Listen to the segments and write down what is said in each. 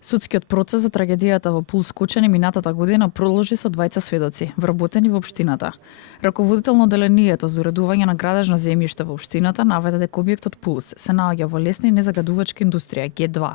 Судскиот процес за трагедијата во Пулс Кочани минатата година продолжи со двајца сведоци, вработени во општината. Раководител на одделението за уредување на градежно земјиште во општината наведе дека објектот Пулс се наоѓа во лесна и незагадувачка индустрија Г2.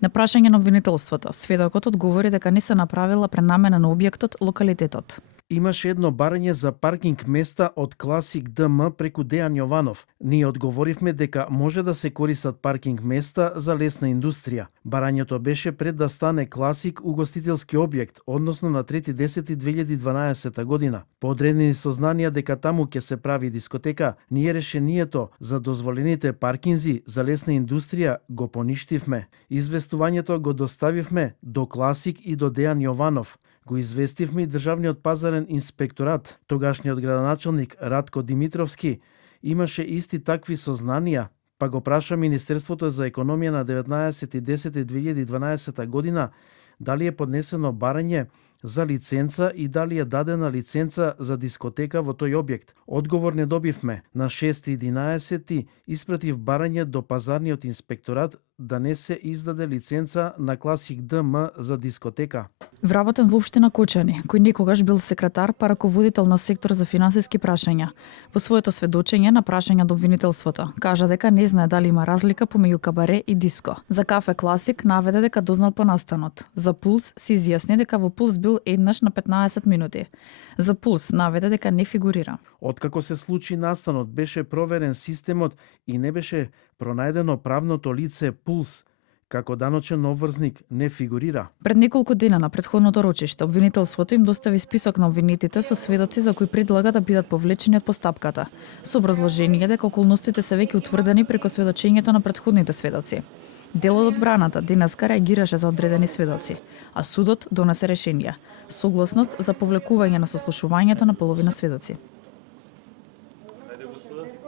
На прашање на обвинителството, сведокот одговори дека не се направила пренамена на објектот, локалитетот. Имаше едно барање за паркинг места од Класик ДМ преку Дејан Јованов. Ние одговоривме дека може да се користат паркинг места за лесна индустрија. Барањето беше пред да стане Класик угостителски објект, односно на 3.10.2012 година. По одредени сознанија дека таму ќе се прави дискотека, ние решението за дозволените паркинзи за лесна индустрија го поништивме. Известувањето го доставивме до Класик и до Дејан Јованов. Го известивме и Државниот пазарен инспекторат. Тогашниот градоначелник Радко Димитровски имаше исти такви сознанија, па го праша Министерството за економија на 19.10.2012 година дали е поднесено барање за лиценца и дали е дадена лиценца за дискотека во тој објект. Одговор не добивме. На 6.11 испратив барање до пазарниот инспекторат да не се издаде лиценца на Класик ДМ за дискотека. Вработен во општина Кочани, кој некогаш бил секретар па раководител на сектор за финансиски прашања. Во своето сведочење на прашање до обвинителството, кажа дека не знае дали има разлика помеѓу кабаре и диско. За кафе Класик наведе дека дознал по настанот. За Пулс се изјасни дека во Пулс бил еднаш на 15 минути. За Пулс наведе дека не фигурира. Откако се случи настанот, беше проверен системот и не беше пронајдено правното лице Пулс, како даночен обврзник не фигурира. Пред неколку дена на претходното рочиште, обвинителството им достави список на обвинетите со сведоци за кои предлага да бидат повлечени од постапката, со образложение дека околностите се веќе утврдени преку сведочењето на претходните сведоци. Делот од одбраната денеска реагираше за одредени сведоци, а судот донесе решение, согласност за повлекување на сослушувањето на половина сведоци.